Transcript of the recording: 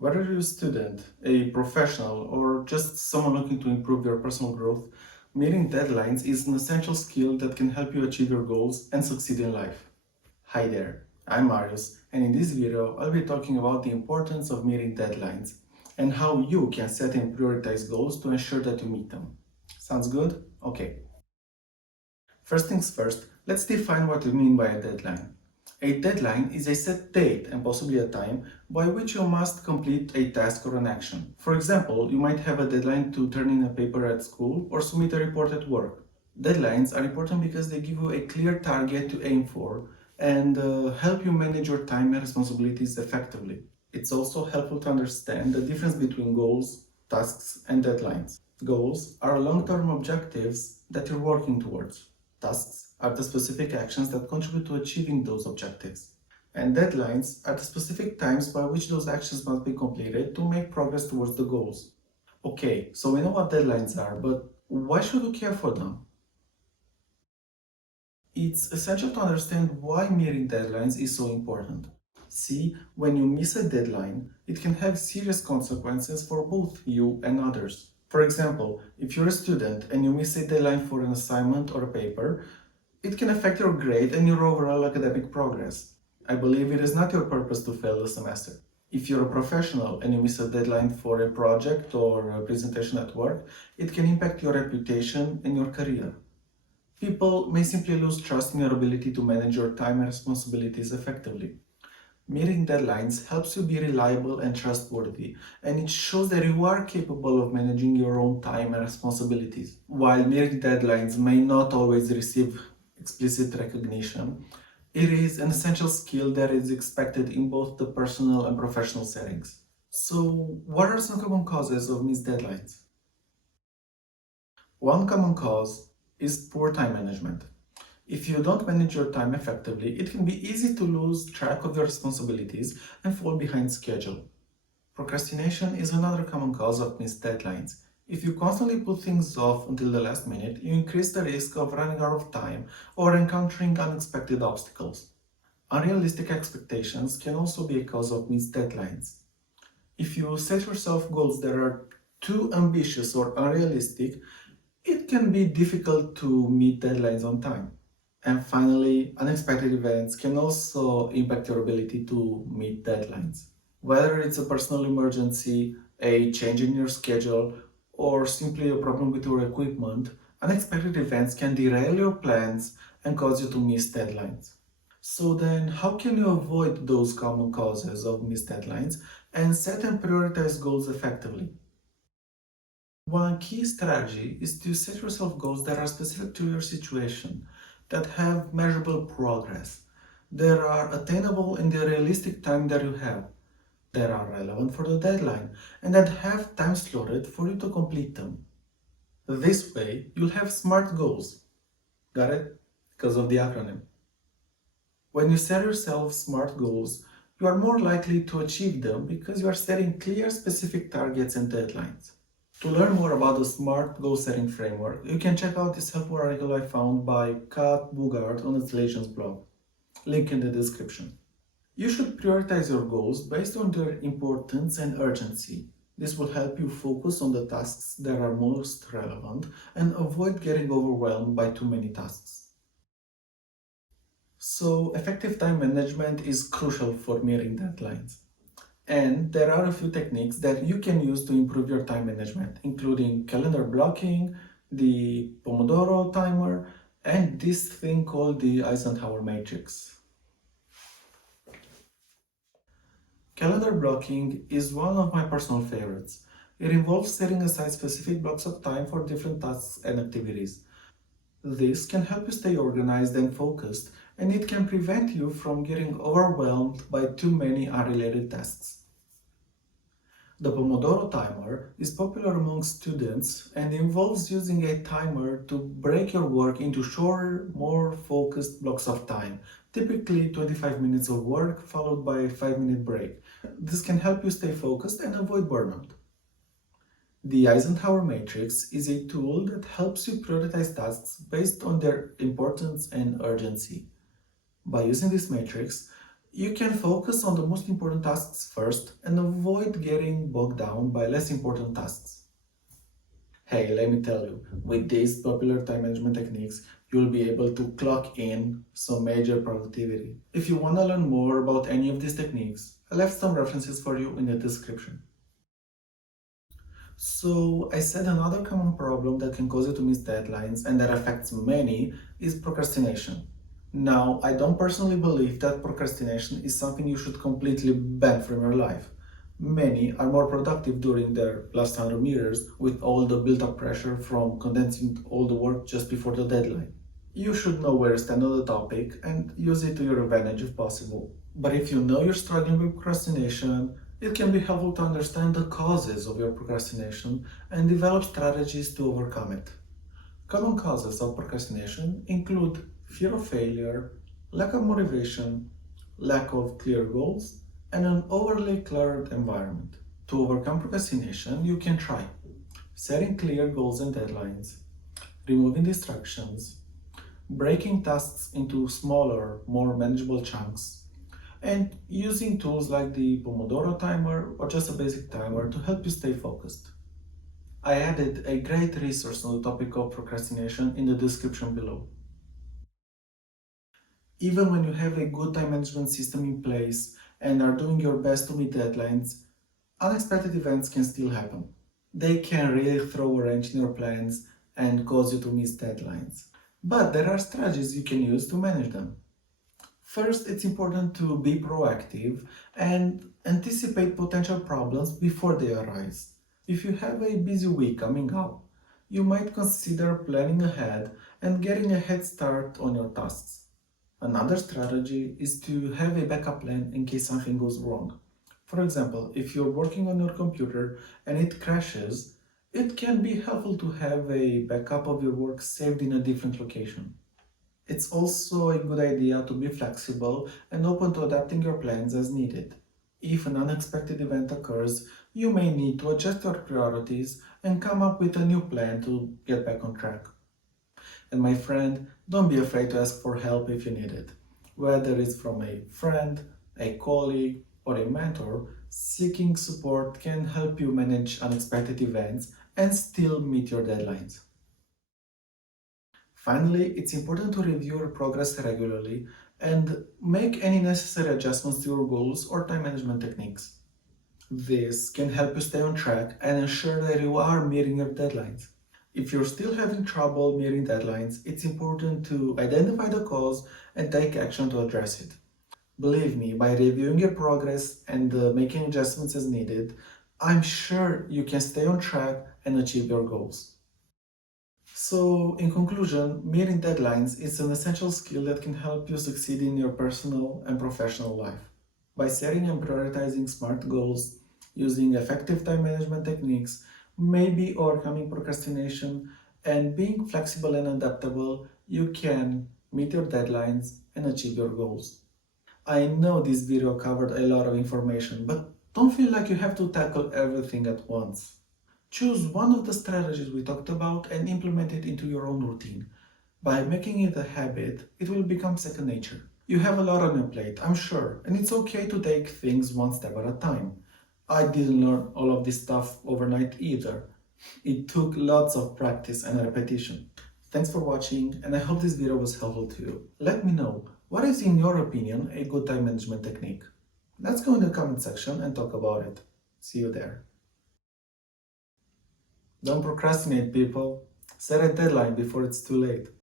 Whether you're a student, a professional, or just someone looking to improve your personal growth, meeting deadlines is an essential skill that can help you achieve your goals and succeed in life. Hi there, I'm Marius, and in this video I'll be talking about the importance of meeting deadlines and how you can set and prioritize goals to ensure that you meet them. Sounds good? Okay. First things first, let's define what we mean by a deadline. A deadline is a set date and possibly a time by which you must complete a task or an action. For example, you might have a deadline to turn in a paper at school or submit a report at work. Deadlines are important because they give you a clear target to aim for and help you manage your time and responsibilities effectively. It's also helpful to understand the difference between goals, tasks, and deadlines. Goals are long-term objectives that you're working towards. Tasks are the specific actions that contribute to achieving those objectives. And deadlines are the specific times by which those actions must be completed to make progress towards the goals. Okay, so we know what deadlines are, but why should we care for them? It's essential to understand why meeting deadlines is so important. See, when you miss a deadline, it can have serious consequences for both you and others. For example, if you're a student and you miss a deadline for an assignment or a paper, it can affect your grade and your overall academic progress. I believe it is not your purpose to fail the semester. If you're a professional and you miss a deadline for a project or a presentation at work, it can impact your reputation and your career. People may simply lose trust in your ability to manage your time and responsibilities effectively. Meeting deadlines helps you be reliable and trustworthy, and it shows that you are capable of managing your own time and responsibilities. While meeting deadlines may not always receive explicit recognition, it is an essential skill that is expected in both the personal and professional settings. So, what are some common causes of missed deadlines? One common cause is poor time management. If you don't manage your time effectively, it can be easy to lose track of your responsibilities and fall behind schedule. Procrastination is another common cause of missed deadlines. If you constantly put things off until the last minute, you increase the risk of running out of time or encountering unexpected obstacles. Unrealistic expectations can also be a cause of missed deadlines. If you set yourself goals that are too ambitious or unrealistic, it can be difficult to meet deadlines on time. And finally, unexpected events can also impact your ability to meet deadlines. Whether it's a personal emergency, a change in your schedule, or simply a problem with your equipment, unexpected events can derail your plans and cause you to miss deadlines. So then, how can you avoid those common causes of missed deadlines and set and prioritize goals effectively? One key strategy is to set yourself goals that are specific to your situation, that have measurable progress, that are attainable in the realistic time that you have, that are relevant for the deadline, and that have time slotted for you to complete them. This way, you'll have SMART goals. Got it? Because of the acronym. When you set yourself SMART goals, you are more likely to achieve them because you are setting clear, specific targets and deadlines. To learn more about the SMART goal setting framework, you can check out this helpful article I found by Kat Bugard on Installation's blog. Link in the description. You should prioritize your goals based on their importance and urgency. This will help you focus on the tasks that are most relevant and avoid getting overwhelmed by too many tasks. So, effective time management is crucial for meeting deadlines. And there are a few techniques that you can use to improve your time management, including calendar blocking, the Pomodoro timer, and this thing called the Eisenhower matrix. Calendar blocking is one of my personal favorites. It involves setting aside specific blocks of time for different tasks and activities. This can help you stay organized and focused, and it can prevent you from getting overwhelmed by too many unrelated tasks. The Pomodoro timer is popular among students and involves using a timer to break your work into shorter, more focused blocks of time, typically 25 minutes of work followed by a 5-minute break. This can help you stay focused and avoid burnout. The Eisenhower matrix is a tool that helps you prioritize tasks based on their importance and urgency. By using this matrix, You can focus on the most important tasks first and avoid getting bogged down by less important tasks. Hey, let me tell you, with these popular time management techniques, you'll be able to clock in some major productivity. If you want to learn more about any of these techniques, I left some references for you in the description. So, I said another common problem that can cause you to miss deadlines and that affects many is procrastination. Now, I don't personally believe that procrastination is something you should completely ban from your life. Many are more productive during their last 100 meters with all the built up pressure from condensing all the work just before the deadline. You should know where you stand on the topic and use it to your advantage if possible. But if you know you're struggling with procrastination, it can be helpful to understand the causes of your procrastination and develop strategies to overcome it. Common causes of procrastination include fear of failure, lack of motivation, lack of clear goals, and an overly cluttered environment. To overcome procrastination, you can try setting clear goals and deadlines, removing distractions, breaking tasks into smaller, more manageable chunks, and using tools like the Pomodoro timer or just a basic timer to help you stay focused. I added a great resource on the topic of procrastination in the description below. Even when you have a good time management system in place and are doing your best to meet deadlines, unexpected events can still happen. They can really throw a wrench in your plans and cause you to miss deadlines. But there are strategies you can use to manage them. First, it's important to be proactive and anticipate potential problems before they arise. If you have a busy week coming up, you might consider planning ahead and getting a head start on your tasks. Another strategy is to have a backup plan in case something goes wrong. For example, if you're working on your computer and it crashes, it can be helpful to have a backup of your work saved in a different location. It's also a good idea to be flexible and open to adapting your plans as needed. If an unexpected event occurs, you may need to adjust your priorities and come up with a new plan to get back on track. And my friend, don't be afraid to ask for help if you need it. Whether it's from a friend, a colleague, or a mentor, seeking support can help you manage unexpected events and still meet your deadlines. Finally, it's important to review your progress regularly and make any necessary adjustments to your goals or time management techniques. This can help you stay on track and ensure that you are meeting your deadlines. If you're still having trouble meeting deadlines, it's important to identify the cause and take action to address it. Believe me, by reviewing your progress and making adjustments as needed, I'm sure you can stay on track and achieve your goals. So, in conclusion, meeting deadlines is an essential skill that can help you succeed in your personal and professional life. By setting and prioritizing smart goals, using effective time management techniques, maybe overcoming procrastination, and being flexible and adaptable, you can meet your deadlines and achieve your goals. I know this video covered a lot of information, but don't feel like you have to tackle everything at once. Choose one of the strategies we talked about and implement it into your own routine. By making it a habit, it will become second nature. You have a lot on your plate, I'm sure, and it's okay to take things one step at a time. I didn't learn all of this stuff overnight either. It took lots of practice and repetition. Thanks for watching, and I hope this video was helpful to you. Let me know, what is in your opinion a good time management technique? Let's go in the comment section and talk about it. See you there. Don't procrastinate, people. Set a deadline before it's too late.